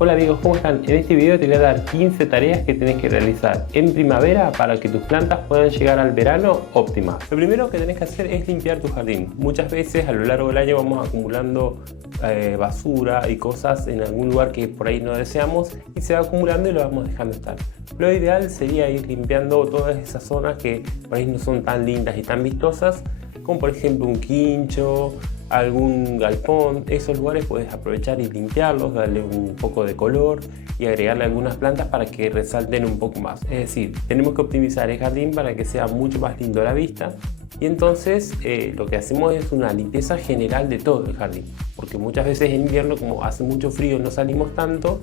Hola amigos, ¿cómo están? En este video te voy a dar 15 tareas que tenés que realizar en primavera para que tus plantas puedan llegar al verano óptimas. Lo primero que tenés que hacer es limpiar tu jardín. Muchas veces a lo largo del año vamos acumulando basura y cosas en algún lugar que por ahí no deseamos y se va acumulando y lo vamos dejando estar. Lo ideal sería ir limpiando todas esas zonas que por ahí no son tan lindas y tan vistosas, como por ejemplo un quincho, algún galpón. Esos lugares puedes aprovechar y limpiarlos, darle un poco de color y agregarle algunas plantas para que resalten un poco más. Es decir, tenemos que optimizar el jardín para que sea mucho más lindo a la vista, y entonces lo que hacemos es una limpieza general de todo el jardín, porque muchas veces en invierno, como hace mucho frío, no salimos tanto.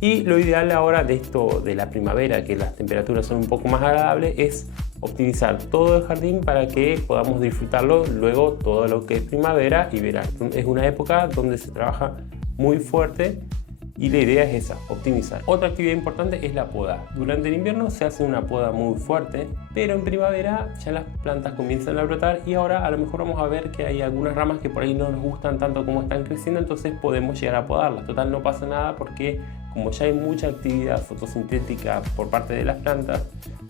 Y lo ideal ahora de esto de la primavera, que las temperaturas son un poco más agradables, es optimizar todo el jardín para que podamos disfrutarlo luego todo lo que es primavera y verano. Es una época donde se trabaja muy fuerte y la idea es esa, optimizar. Otra actividad importante es la poda. Durante el invierno se hace una poda muy fuerte, pero en primavera ya las plantas comienzan a brotar y ahora a lo mejor vamos a ver que hay algunas ramas que por ahí no nos gustan tanto como están creciendo, entonces podemos llegar a podarlas. Total, no pasa nada porque como ya hay mucha actividad fotosintética por parte de las plantas,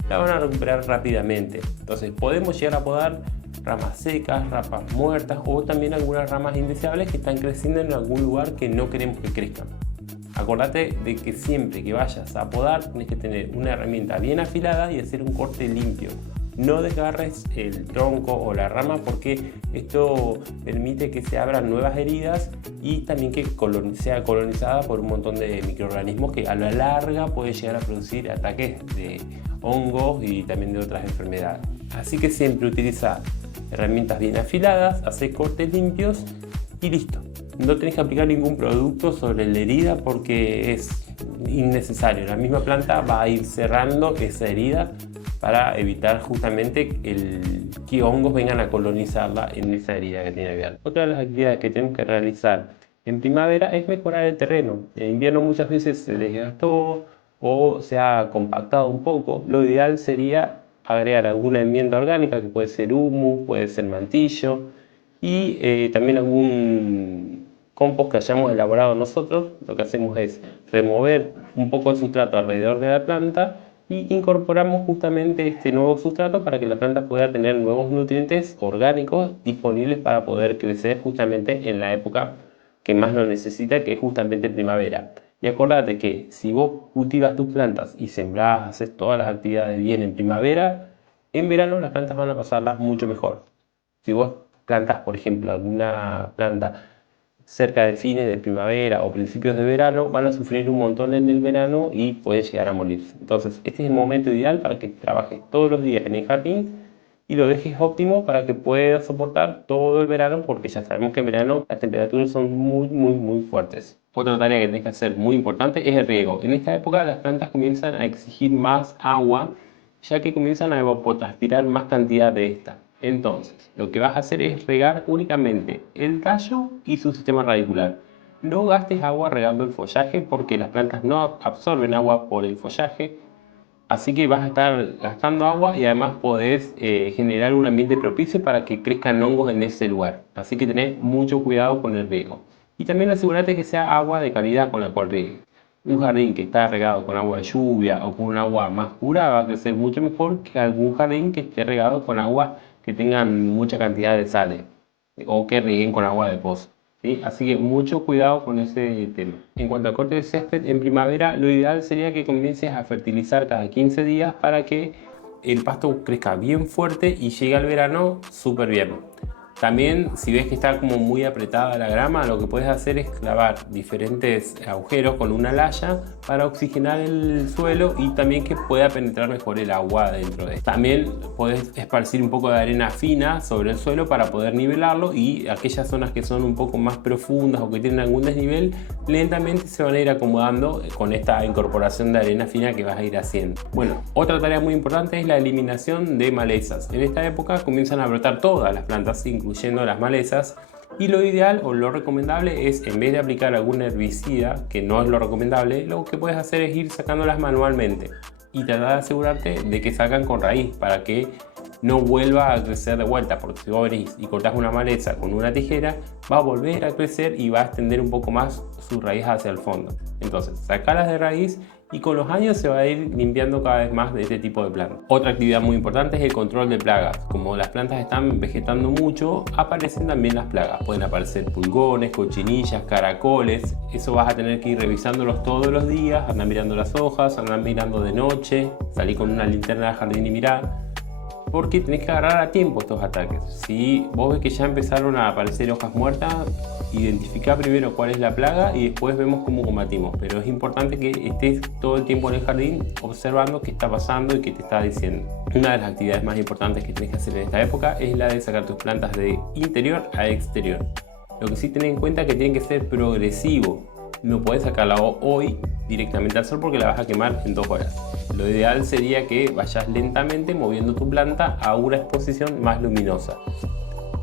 la van a recuperar rápidamente. Entonces podemos llegar a podar ramas secas, ramas muertas o también algunas ramas indeseables que están creciendo en algún lugar que no queremos que crezcan. Acordate de que siempre que vayas a podar tienes que tener una herramienta bien afilada y hacer un corte limpio. No desgarres el tronco o la rama porque esto permite que se abran nuevas heridas y también que sea colonizada por un montón de microorganismos que a la larga puede llegar a producir ataques de hongos y también de otras enfermedades. Así que siempre utiliza herramientas bien afiladas, hacer cortes limpios y listo. No tenés que aplicar ningún producto sobre la herida porque es innecesario. La misma planta va a ir cerrando esa herida para evitar justamente que hongos vengan a colonizarla en esa herida que tiene abierta. Otra de las actividades que tenemos que realizar en primavera es mejorar el terreno. En invierno muchas veces se desgastó o se ha compactado un poco. Lo ideal sería agregar alguna enmienda orgánica, que puede ser humus, puede ser mantillo y también algún compost que hayamos elaborado nosotros. Lo que hacemos es remover un poco de sustrato alrededor de la planta y incorporamos justamente este nuevo sustrato para que la planta pueda tener nuevos nutrientes orgánicos disponibles para poder crecer justamente en la época que más lo necesita, que es justamente primavera. Y acordate que si vos cultivas tus plantas y sembrás, haces todas las actividades bien en primavera, en verano las plantas van a pasarlas mucho mejor. Si vos plantas, por ejemplo, alguna planta cerca de fines de primavera o principios de verano, van a sufrir un montón en el verano y pueden llegar a morirse. Entonces este es el momento ideal para que trabajes todos los días en el jardín y lo dejes óptimo para que puedas soportar todo el verano, porque ya sabemos que en verano las temperaturas son muy fuertes. Otra tarea que tienes que hacer muy importante es el riego. En esta época las plantas comienzan a exigir más agua, ya que comienzan a evapotranspirar más cantidad de esta. Entonces, lo que vas a hacer es regar únicamente el tallo y su sistema radicular. No gastes agua regando el follaje porque las plantas no absorben agua por el follaje. Así que vas a estar gastando agua y además podés generar un ambiente propicio para que crezcan hongos en ese lugar. Así que tenés mucho cuidado con el riego. Y también asegúrate que sea agua de calidad con la cual riegues. Un jardín que está regado con agua de lluvia o con un agua más pura va a crecer mucho mejor que algún jardín que esté regado con agua que tengan mucha cantidad de sales o que rieguen con agua de pozo. ¿Sí? Así que mucho cuidado con ese tema. En cuanto al corte de césped, en primavera lo ideal sería que comiences a fertilizar cada 15 días para que el pasto crezca bien fuerte y llegue al verano súper bien. También, si ves que está como muy apretada la grama, lo que puedes hacer es clavar diferentes agujeros con una laya para oxigenar el suelo y también que pueda penetrar mejor el agua dentro de él. También puedes esparcir un poco de arena fina sobre el suelo para poder nivelarlo, y aquellas zonas que son un poco más profundas o que tienen algún desnivel, lentamente se van a ir acomodando con esta incorporación de arena fina que vas a ir haciendo. Bueno, otra tarea muy importante es la eliminación de malezas. En esta época comienzan a brotar todas las plantas, incluyendo las malezas, y lo ideal o lo recomendable es, en vez de aplicar algún herbicida, que no es lo recomendable, lo que puedes hacer es ir sacándolas manualmente y tratar de asegurarte de que salgan con raíz para que no vuelva a crecer de vuelta, porque si vos venís y cortás una maleza con una tijera, va a volver a crecer y va a extender un poco más su raíz hacia el fondo. Entonces, sacalas de raíz y con los años se va a ir limpiando cada vez más de este tipo de plantas. Otra actividad muy importante es el control de plagas. Como las plantas están vegetando mucho, aparecen también las plagas. Pueden aparecer pulgones, cochinillas, caracoles. Eso vas a tener que ir revisándolos todos los días, andar mirando las hojas, andar mirando de noche, salir con una linterna al jardín y mirar, porque tenés que agarrar a tiempo estos ataques. Si vos ves que ya empezaron a aparecer hojas muertas, identifica primero cuál es la plaga y después vemos cómo combatimos. Pero es importante que estés todo el tiempo en el jardín observando qué está pasando y qué te está diciendo. Una de las actividades más importantes que tenés que hacer en esta época es la de sacar tus plantas de interior a exterior. Lo que sí tenés en cuenta es que tiene que ser progresivo. No puedes sacarla hoy directamente al sol porque la vas a quemar en 2 horas. Lo ideal sería que vayas lentamente moviendo tu planta a una exposición más luminosa.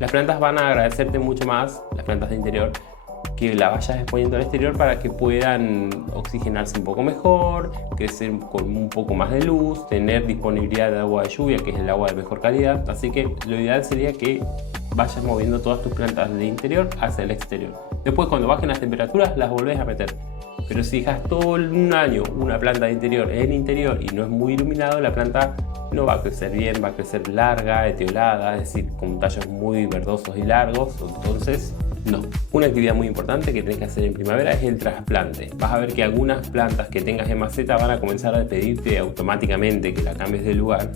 Las plantas van a agradecerte mucho más, las plantas de interior, que la vayas exponiendo al exterior para que puedan oxigenarse un poco mejor, crecer con un poco más de luz, tener disponibilidad de agua de lluvia, que es el agua de mejor calidad. Así que lo ideal sería que vayas moviendo todas tus plantas de interior hacia el exterior. Después, cuando bajen las temperaturas, las volvés a meter. Pero si dejas todo un año una planta de interior en interior y no es muy iluminado, la planta no va a crecer bien, va a crecer larga, etiolada, es decir, con tallos muy verdosos y largos. Entonces, no. Una actividad muy importante que tenés que hacer en primavera es el trasplante. Vas a ver que algunas plantas que tengas en maceta van a comenzar a pedirte automáticamente que la cambies de lugar.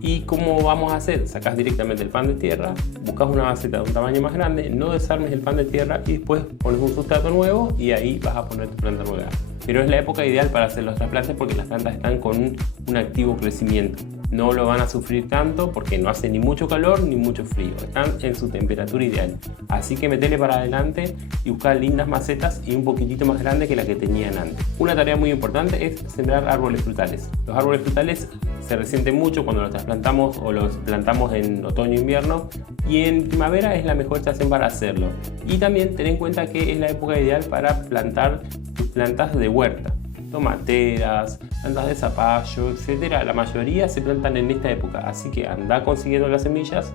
¿Y cómo vamos a hacer? Sacás directamente el pan de tierra, buscas una maceta de un tamaño más grande, no desarmes el pan de tierra y después pones un sustrato nuevo y ahí vas a poner tu planta nueva. Pero es la época ideal para hacer los trasplantes porque las plantas están con un activo crecimiento. No lo van a sufrir tanto porque no hace ni mucho calor ni mucho frío. Están en su temperatura ideal. Así que metele para adelante y buscar lindas macetas y un poquitito más grande que la que tenían antes. Una tarea muy importante es sembrar árboles frutales. Los árboles frutales se resienten mucho cuando los trasplantamos o los plantamos en otoño e invierno, y en primavera es la mejor estación para hacerlo. Y también ten en cuenta que es la época ideal para plantar tus plantas de huerta. Tomateras, plantas de zapallo, etcétera. La mayoría se plantan en esta época, así que anda consiguiendo las semillas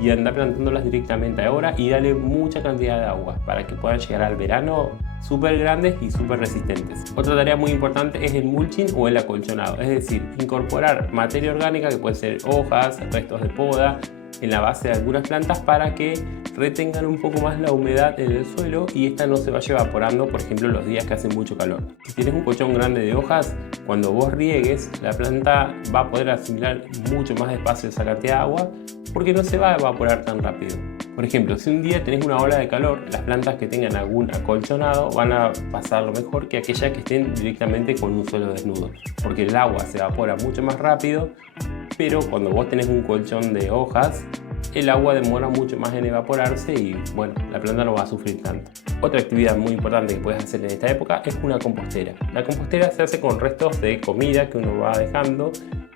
y anda plantándolas directamente ahora y dale mucha cantidad de agua para que puedan llegar al verano súper grandes y súper resistentes. Otra tarea muy importante es el mulching o el acolchonado, es decir, incorporar materia orgánica que puede ser hojas, restos de poda, en la base de algunas plantas para que retengan un poco más la humedad en el suelo y esta no se vaya evaporando, por ejemplo, los días que hace mucho calor. Si tienes un colchón grande de hojas, cuando vos riegues, la planta va a poder asimilar mucho más despacio esa cantidad de agua porque no se va a evaporar tan rápido. Por ejemplo, si un día tenés una ola de calor, las plantas que tengan algún acolchonado van a pasarlo mejor que aquellas que estén directamente con un suelo desnudo, porque el agua se evapora mucho más rápido, pero cuando vos tenés un colchón de hojas, el agua demora mucho más en evaporarse y bueno, la planta no va a sufrir tanto. Otra actividad muy importante que puedes hacer en esta época es una compostera. La compostera se hace con restos de comida que uno va dejando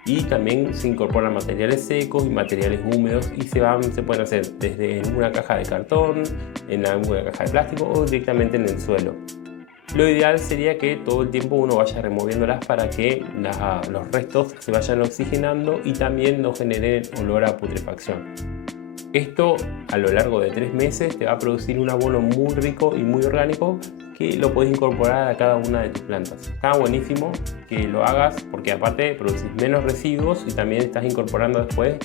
y también se incorporan materiales secos y materiales húmedos y se pueden hacer desde en una caja de cartón, en alguna caja de plástico o directamente en el suelo. Lo ideal sería que todo el tiempo uno vaya removiéndolas para que los restos se vayan oxigenando y también no generen olor a putrefacción. Esto a lo largo de 3 meses te va a producir un abono muy rico y muy orgánico que lo puedes incorporar a cada una de tus plantas. Está buenísimo que lo hagas porque aparte producís menos residuos y también estás incorporando después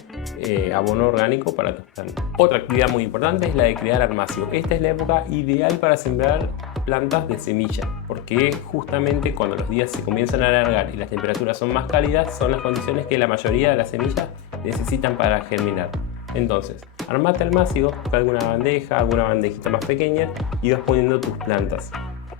abono orgánico para tus plantas. Otra actividad muy importante es la de crear armacio. Esta es la época ideal para sembrar plantas de semilla porque justamente cuando los días se comienzan a alargar y las temperaturas son más cálidas son las condiciones que la mayoría de las semillas necesitan para germinar. Entonces, armate armacio, busca alguna bandeja, alguna bandejita más pequeña y vas poniendo tus plantas.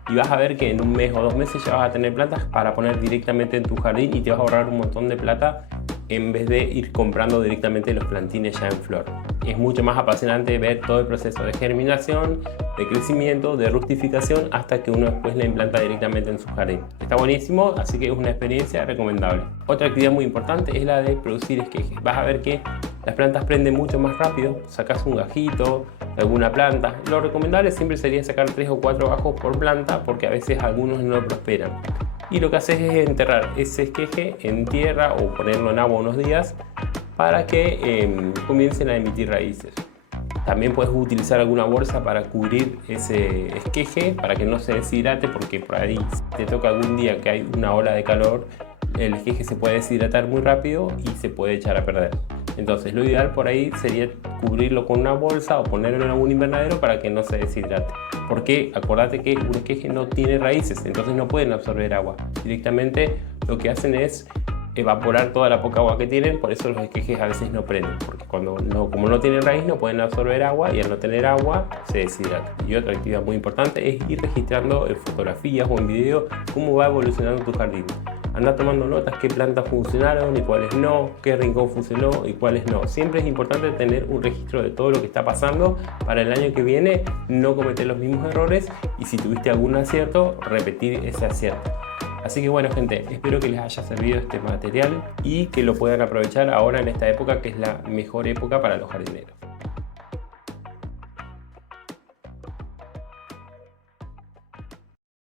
Y vas a ver que en 1 mes o 2 meses ya vas a tener plantas para poner directamente en tu jardín y te vas a ahorrar un montón de plata en vez de ir comprando directamente los plantines ya en flor. Es mucho más apasionante ver todo el proceso de germinación, de crecimiento, de rustificación hasta que uno después la implanta directamente en su jardín. Está buenísimo, así que es una experiencia recomendable. Otra actividad muy importante es la de producir esquejes. Vas a ver que las plantas prenden mucho más rápido, sacas un gajito de alguna planta. Lo recomendable siempre sería sacar 3 o 4 gajos por planta porque a veces algunos no prosperan. Y lo que haces es enterrar ese esqueje en tierra o ponerlo en agua unos días para que comiencen a emitir raíces. También puedes utilizar alguna bolsa para cubrir ese esqueje para que no se deshidrate, porque por ahí si te toca algún día que hay una ola de calor, el esqueje se puede deshidratar muy rápido y se puede echar a perder. Entonces lo ideal por ahí sería cubrirlo con una bolsa o ponerlo en algún invernadero para que no se deshidrate. Porque acordate que un esqueje no tiene raíces, entonces no pueden absorber agua. Directamente lo que hacen es evaporar toda la poca agua que tienen, por eso los esquejes a veces no prenden, porque como no tienen raíz no pueden absorber agua y al no tener agua se deshidrata. Y otra actividad muy importante es ir registrando en fotografías o en video cómo va evolucionando tu jardín. Anda tomando notas, qué plantas funcionaron y cuáles no, qué rincón funcionó y cuáles no. Siempre es importante tener un registro de todo lo que está pasando para el año que viene no cometer los mismos errores y si tuviste algún acierto, repetir ese acierto. Así que bueno gente, espero que les haya servido este material y que lo puedan aprovechar ahora en esta época que es la mejor época para los jardineros.